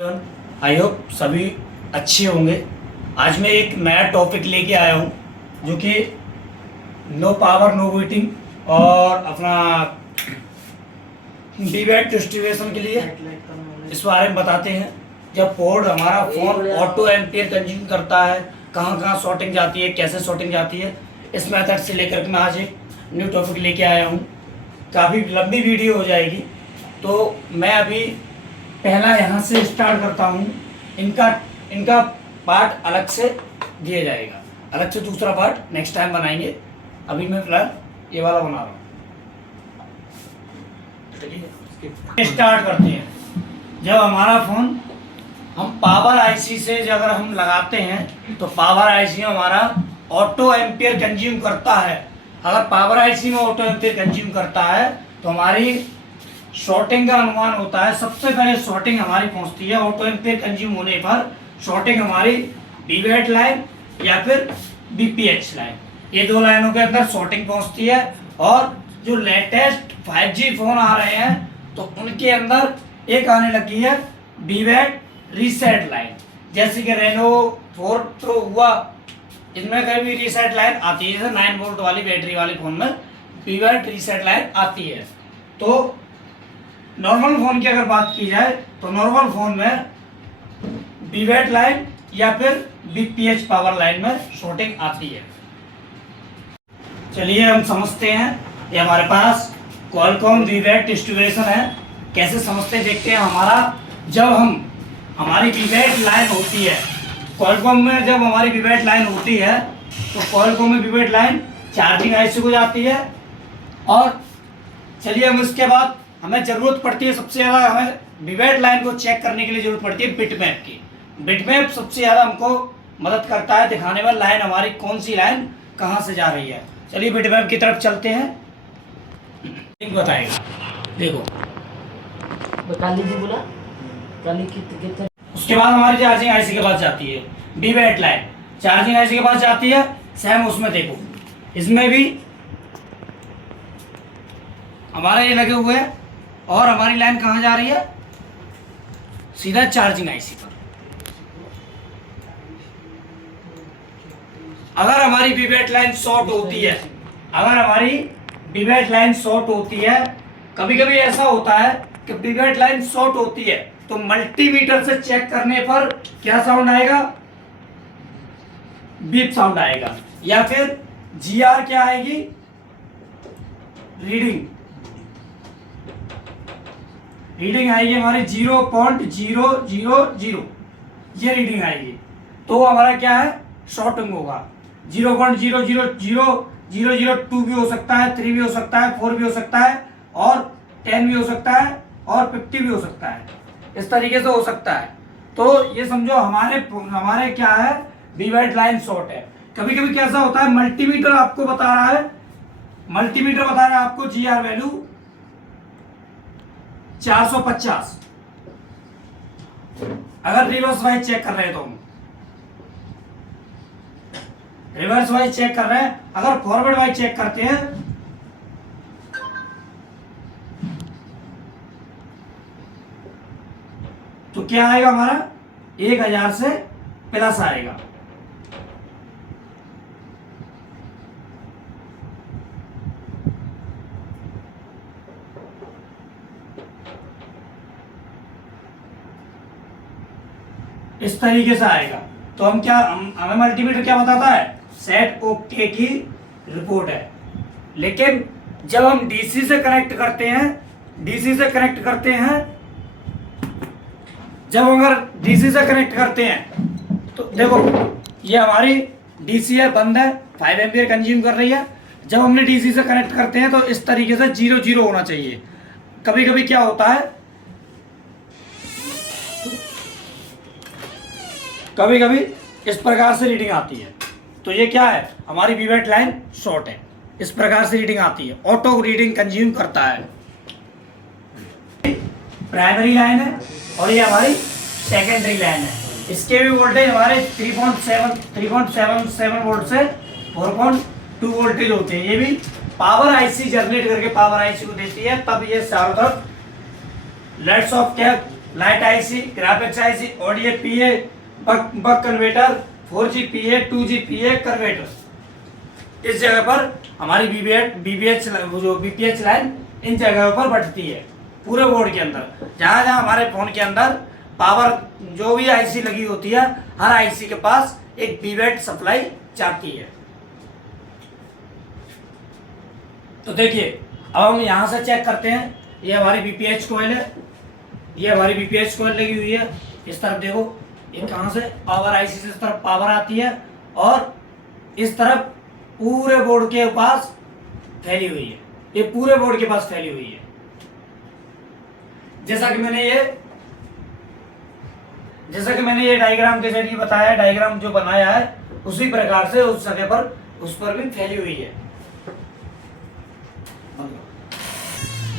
I hope सभी अच्छे होंगे। आज मैं एक नया टॉपिक लेके आया हूँ जो कि नो पावर नो हीटिंग और अपना डीबैट डिस्ट्रीब्यूशन के लिए इस बारे में बताते हैं। जब पोर्ट हमारा फोन ऑटो एम्पियर कंज्यूम करता है, कहाँ कहाँ शॉर्टिंग जाती है, कैसे शॉर्टिंग जाती है, इस मेथड से लेकर के मैं आज एक न्यू टॉपिक लेके आया हूँ। काफ़ी लंबी वीडियो हो जाएगी, तो मैं अभी पहला यहाँ से स्टार्ट करता हूँ। इनका पार्ट अलग से दिया जाएगा, अलग से दूसरा पार्ट नेक्स्ट टाइम बनाएंगे। अभी मैं फिलहाल ये वाला बना रहा हूँ। स्टार्ट करते हैं। जब हमारा फोन हम पावर आईसी से अगर हम लगाते हैं तो पावर आईसी में हमारा ऑटो एम्पियर कंज्यूम करता है। अगर पावर आईसी में ऑटो एम्पियर कंज्यूम करता है तो हमारी शॉर्टिंग का अनुमान होता है। सबसे पहले शॉर्टिंग हमारी पहुंचती है ऑटो एम्पियर कंज्यूम होने पर। शॉर्टिंग हमारी बीवेट लाइन या फिर बीपीएच लाइन, ये दो लाइनों के अंदर शॉर्टिंग पहुंचती है। और जो लेटेस्ट 5G फोन आ रहे हैं तो उनके अंदर एक आने लगी है बीवेट रीसेट लाइन, जैसे कि रेनो 4 प्रो हुआ, इनमें कहीं भी रीसेट लाइन आती है। जैसे 9 वोल्ट वाली बैटरी वाले फोन में बीवेट रीसेट लाइन आती है। तो नॉर्मल फोन की अगर बात की जाए तो नॉर्मल फोन में बीवेट लाइन या फिर बीपीएच पावर लाइन में शॉर्टिंग आती है। चलिए हम समझते हैं। ये हमारे पास क्वालकॉम बीवेट डिस्ट्रीब्यूशन है। कैसे समझते हैं देखते हैं। जब हमारी बीवेट लाइन होती है क्वालकॉम में, जब हमारी बीवेट लाइन होती है तो क्वालकॉम में बीवेट लाइन चार्जिंग आईसी को जाती है। और चलिए हम इसके बाद हमें ज़रूरत पड़ती है, सबसे ज़्यादा हमें बीवेट लाइन को चेक करने के लिए ज़रूरत पड़ती है बिटमैप की। बिटमैप सबसे ज़्यादा हमको मदद करता है दिखाने में लाइन हमारी कौन सी लाइन कहाँ से जा रही है। चलिए बिटमैप की तरफ चलते हैं, बताएगा। देखो बता लीजिए, बोला कितने। उसके बाद हमारी चार्जिंग आईसी के पास जाती है बीवेट लाइन, चार्जिंग आईसी के पास जाती है। सेम उसमें देखो, इसमें भी हमारे ये लगे हुए हैं और हमारी लाइन कहाँ जा रही है, सीधा चार्जिंग आईसी पर। अगर हमारी बीवेट लाइन शॉर्ट होती है, कभी कभी ऐसा होता है कि बीवेट लाइन शॉर्ट होती है तो मल्टीमीटर से चेक करने पर क्या साउंड आएगा, बीप साउंड आएगा। या फिर जीआर क्या आएगी, रीडिंग आएगी हमारी 0.000, ये रीडिंग आएगी। तो हमारा क्या है, शॉर्टिंग होगा। 0.0000002 भी हो सकता है, 3 भी हो सकता है, 4 भी हो सकता है, और 10 भी हो सकता है, और 50 भी हो सकता है। इस तरीके से हो सकता है। तो ये समझो हमारे क्या है, बीवेट लाइन शॉर्ट है। कभी कभी कैसा होता है, मल्टीमीटर आपको बता रहा है आपको जीआर वैल्यू 450। अगर रिवर्स वाइज चेक कर रहे हैं तो हम रिवर्स वाइज चेक कर रहे हैं। अगर फॉरवर्ड वाइज चेक करते हैं तो क्या आएगा, हमारा 1000 से प्लस आएगा। इस तरीके से आएगा। तो हमें मल्टीमीटर क्या बताता है, सेट ओके की रिपोर्ट है। लेकिन जब हम डीसी से कनेक्ट करते हैं, तो देखो ये हमारी डीसी है, बंद है, 5 एम्पियर कंज्यूम कर रही है। जब हमने डीसी से कनेक्ट करते हैं तो इस तरीके से 0 होना चाहिए। कभी कभी क्या होता है, कभी कभी इस प्रकार से रीडिंग आती है। तो ये क्या है, हमारी बीवेट लाइन शॉर्ट है। इस प्रकार से रीडिंग आती है, ऑटो रीडिंग कंज्यूम करता है। प्राइमरी लाइन है और ये हमारी सेकेंडरी लाइन है। इसके भी वोल्टेज हमारे 3.77 वोल्ट से 4.2 वोल्टेज होते हैं। ये भी पावर आईसी जनरेट करके पावर आईसी को देती है। तब ये चारों तरफ लाइट्स ऑफ क्या light IC, graphics IC, audio PA, buck converter, 4G PA, 2G PA converter. इस जगह पर हमारी बीबीएच जो बीपीएच लाइन इन जगहों पर बढ़ती है पूरे बोर्ड के अंदर। जहाँ जहाँ हमारे फोन के अंदर पावर जो भी आईसी लगी होती है, हर आईसी के पास एक बीवेट सप्लाई जाती है। तो देखिए अब हम यहाँ से चेक करते हैं। ये हमारी बीपीएच कॉइल है, ये हमारी बीपीएच कॉइल लगी हुई है। इस तरफ देखो, ये कहाँ से पावर आईसी से इस तरफ पावर आती है और इस तरफ पूरे बोर्ड के पास फैली हुई है। ये पूरे बोर्ड के पास फैली हुई है। जैसा कि मैंने ये डायग्राम के जरिए बताया, डायग्राम जो बनाया है उसी प्रकार से उस जगह पर उस पर भी फैली हुई है।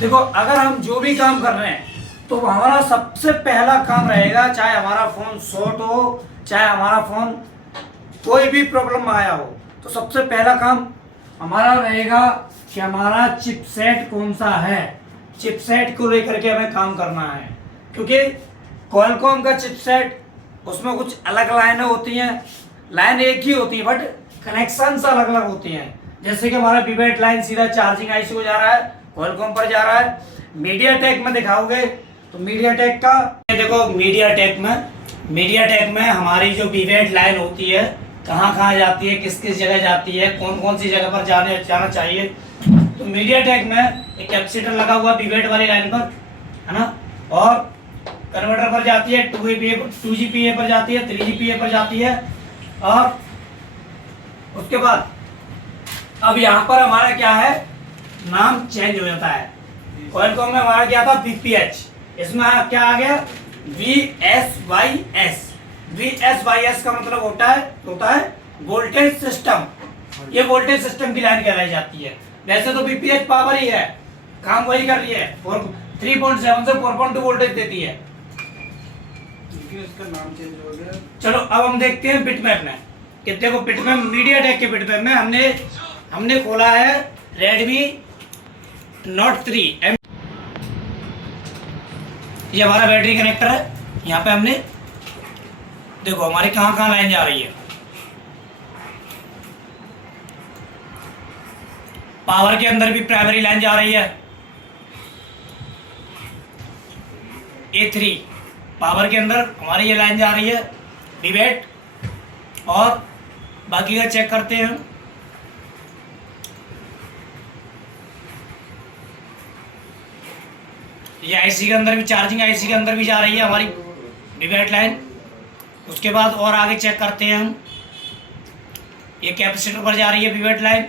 देखो अगर हम जो भी काम कर रहे हैं तो हमारा सबसे पहला काम रहेगा, चाहे हमारा फोन शॉर्ट हो, चाहे हमारा फोन कोई भी प्रॉब्लम आया हो, तो सबसे पहला काम हमारा रहेगा कि हमारा चिपसेट कौन सा है। चिपसेट को लेकर के हमें काम करना है, क्योंकि क्वालकॉम का चिपसेट उसमें कुछ अलग लाइनें होती हैं। लाइन एक ही होती है बट कनेक्शन अलग अलग होती हैं। जैसे कि हमारा बीबेट लाइन सीधा चार्जिंग आईसी को जा रहा है, क्वालकॉम पर जा रहा है। मीडियाटेक में दिखाओगे तो मीडियाटेक का देखो, मीडियाटेक में हमारी जो बीबेट लाइन होती है कहाँ कहाँ जाती है, किस किस जगह जाती है, कौन कौन सी जगह पर जाना चाहिए। तो मीडियाटेक में एक कैपेसिटर लगा हुआ बीबेट वाली लाइन पर, है ना, और कन्वर्टर पर जाती है, 2G पीए पर जाती है, 3G पीए पर जाती है। और उसके बाद अब यहाँ पर हमारा क्या है, नाम चेंज हो जाता है। क्वालकॉम में हमारा क्या था, बीपीएच, इसमें क्या आ गया, VSYS। VSYS का मतलब होता है वोल्टेज सिस्टम। ये वोल्टेज सिस्टम की लाइन कहलाई जाती है। वैसे तो बीपीएच पावर ही है, काम वही कर रही है, 3.7 से 4.2 वोल्टेज देती है। इसका नाम चेंज हो गया। चलो अब हम देखते हैं बिटमैप में। कितने को बिटमैप, मीडियाटेक के बिटमैप में हमने खोला है Redmi Note 3। ये हमारा बैटरी कनेक्टर है। यहाँ पे हमने देखो हमारी कहाँ कहाँ लाइन जा रही है। पावर के अंदर भी प्राइमरी लाइन जा रही है, A3 पावर के अंदर हमारी ये लाइन जा रही है बीबेट। और बाकी का चेक करते हैं। ये आईसी के अंदर भी, चार्जिंग आईसी के अंदर भी जा रही है हमारी बीबेट लाइन। उसके बाद और आगे चेक करते हैं हम, ये कैपेसिटर पर जा रही है बीबेट लाइन।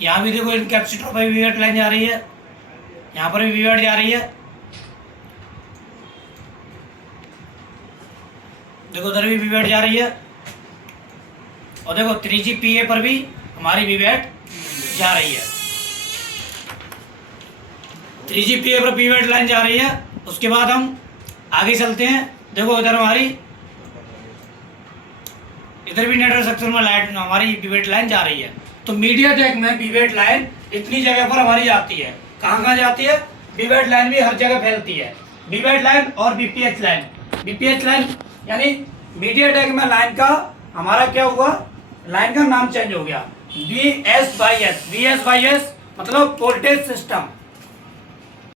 यहाँ भी देखो, इन कैपेसिटर पर भी बीबेट लाइन जा रही है, यहाँ पर भी बीबेट जा रही है। देखो उधर भी बीबेट जा रही है। और देखो 3G पीए पर भी हमारी बीबेट जा रही है। 3G पीए पर बीबेट लाइन जा रही है। उसके बाद हम आगे चलते हैं। देखो उधर हमारी, इधर भी नेटवर्क सेक्शन में लाइट हमारी बीबेट लाइन जा रही है। तो मीडियाटेक में बीबेट लाइन इतनी जगह पर हमारी जाती है। कहाँ कहाँ जाती है, बीबेट लाइन भी हर जगह फैलती है। बीबेट लाइन और बीपीएच लाइन, बीपीएच लाइन यानी मीडियाटेक में लाइन का हमारा क्या हुआ, लाइन का नाम चेंज हो गया, VSYS। VSYS मतलब वोल्टेज सिस्टम।